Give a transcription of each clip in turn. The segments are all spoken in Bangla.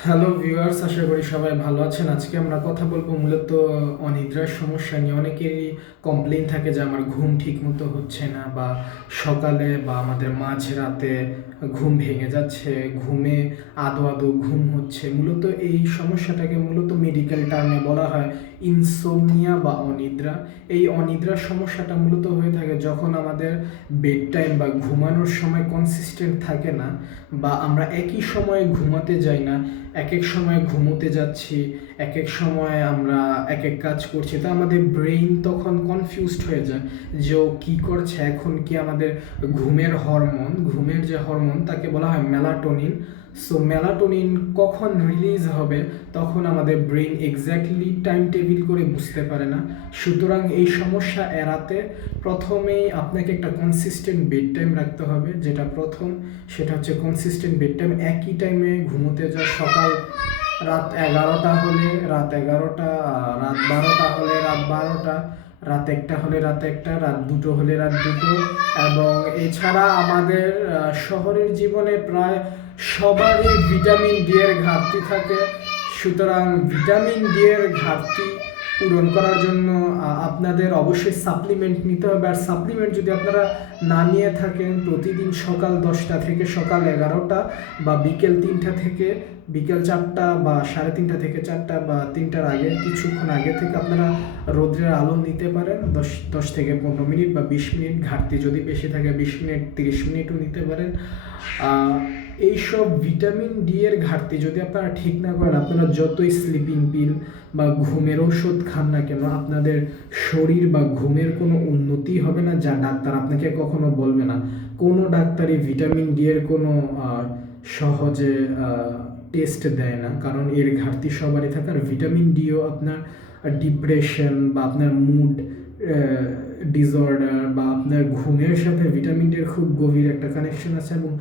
হ্যালো ভিউয়ার্স, আশা করি সবাই ভালো আছেন। আজকে আমরা কথা বলবো মূলত অনিদ্রার সমস্যা নিয়ে। অনেকেরই কমপ্লেইন থাকে যে আমার ঘুম ঠিক মতো হচ্ছে না, বা সকালে বা আমাদের মাঝরাতে ঘুম ভেঙে যাচ্ছে, ঘুমে আদো আদো ঘুম হচ্ছে। মূলত এই সমস্যাটাকে মূলত মেডিকেল টার্মে বলা হয় ইনসোমনিয়া বা অনিদ্রা। এই অনিদ্রার সমস্যাটা মূলত হয়ে থাকে যখন আমাদের বেড টাইম বা ঘুমানোর সময় কনসিস্টেন্ট থাকে না, বা আমরা একই সময়ে ঘুমাতে যাই না, এক এক সময় ঘুমোতে যাচ্ছি, এক এক সময় আমরা এক এক কাজ করছি। তো আমাদের ব্রেইন তখন কনফিউজড হয়ে যায় যে ও কী করছে। এখন কি আমাদের ঘুমের যে হরমোন তাকে বলা হয় মেলাটোনিন। সো মেলাটোনিন কখন রিলিজ হবে তখন আমাদের ব্রেইন এক্স্যাক্টলি টাইম টেবিল করে বুঝতে পারে না। সুতরাং এই সমস্যা এড়াতে প্রথমেই আপনাকে একটা কনসিস্টেন্ট বেড টাইম রাখতে হবে। যেটা প্রথম, সেটা হচ্ছে কনসিস্টেন্ট বেড টাইম। একই টাইমে ঘুমোতে যাওয়া। সকাল রাত 11টা হলে রাত 11টা, রাত 12টা হলে রাত 12টা, রাত 1টা হলে রাত 1টা, রাত 2টো হলে রাত 2টো। এবং এছাড়া আমাদের শহরের জীবনে প্রায় সবারই ভিটামিন ডি এর ঘাটতি থাকে। সুতরাং ভিটামিন ডি এর ঘাটতি পূরণ করার জন্য আপনাদের অবশ্যই সাপ্লিমেন্ট নিতে হবে। আর সাপ্লিমেন্ট যদি আপনারা না নিয়ে থাকেন, প্রতিদিন সকাল 10টা থেকে সকাল 11টা, বা বিকেল 3টা থেকে বিকেল 4টা, বা 3:30 থেকে 4টা, বা 3টার আগে কিছুক্ষণ আগে থেকে আপনারা রোদ্রের আলো নিতে পারেন। 10 থেকে 15 মিনিট বা 20 মিনিট, ঘাটতি যদি বেশি থাকে 20 মিনিট 30 মিনিটও নিতে পারেন। এইসব ভিটামিন ডি এর ঘাটতি যদি আপনারা ঠিক না করেন, আপনারা যতই স্লিপিং পিল বা ঘুমের ওষুধ খান না কেন, আপনাদের শরীর বা ঘুমের কোনো উন্নতি হবে না, যা ডাক্তার আপনাকে কখনো বলবে না। কোনো ডাক্তারই ভিটামিন ডি এর কোনো সহজে টেস্ট দেয় না, কারণ এর ঘাটতি সবারই থাকে। আর ভিটামিন ডিও আপনার ডিপ্রেশন বা আপনার মুড ডিসঅর্ডার বা আপনার ঘুমের সাথে ভিটামিন ডি এর খুব গভীর একটা কানেকশন আছে। এবং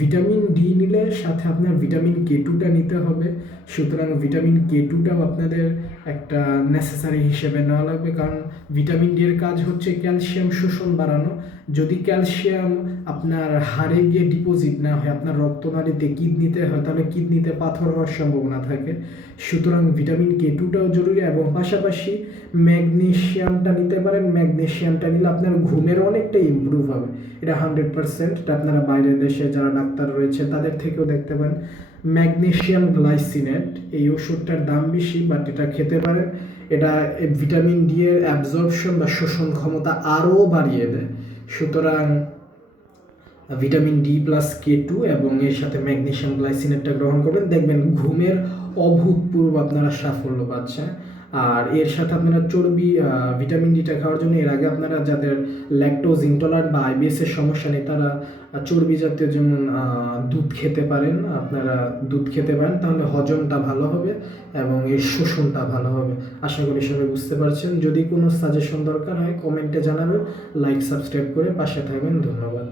ভিটামিন ডি নিলে সাথে আপনার ভিটামিন K2টা নিতে হবে। সুতরাং ভিটামিন K2টাও আপনাদের একটা নেসেসারি হিসেবে নেওয়া লাগবে, কারণ ভিটামিন ডি এর কাজ হচ্ছে ক্যালসিয়াম শোষণ বাড়ানো। যদি ক্যালসিয়াম আপনার হাড়ে গিয়ে ডিপোজিট না হয়, আপনার রক্তনালীতে, কিডনিতে হয়, তাহলে কিডনিতে পাথর হওয়ার সম্ভাবনা থাকে। সুতরাং ভিটামিন K2টাও জরুরি। এবং পাশাপাশি ম্যাগনেশিয়ামটা নিতে পারেন। ম্যাগনেশিয়ামটা নিলে আপনার ঘুমের অনেকটা ইমপ্রুভ হবে। এটা 100%। এটা আপনারা বাইরের দেশে যারা ডাক্তার রয়েছে তাদের থেকেও দেখতে পারেন। ম্যাগনেশিয়াম গ্লাইসিনেট, এই ওষুধটার দাম বেশি, বাট এটা খেতে পারেন। এটা ভিটামিন ডি এর অ্যাবজর্পশন বা শোষণ ক্ষমতা আরও বাড়িয়ে দেয়। সুতরাং ভিটামিন ডি প্লাস K2 এবং এর সাথে ম্যাগনেশিয়াম গ্লাইসিনেটটা গ্রহণ করবেন, দেখবেন ঘুমের অভূতপূর্ব আপনারা সাফল্য পাচ্ছেন। আর এর সাথে আপনারা চর্বি, ভিটামিন ডিটা খাওয়ার জন্য এর আগে আপনারা যাদের ল্যাকটোজ ইনটলারেন্ট বা আইবিএস এর সমস্যা নেই, তারা চর্বি জাতীয় যেমন দুধ খেতে পারেন। আপনারা দুধ খেতে পারেন, তাহলে হজমটা ভালো হবে এবং এর শোষণটা ভালো হবে। আশা করি সবাই বুঝতে পারছেন। যদি কোনো সাজেশন দরকার হয় কমেন্টে জানাবেন। লাইক সাবস্ক্রাইব করে পাশে থাকবেন। ধন্যবাদ।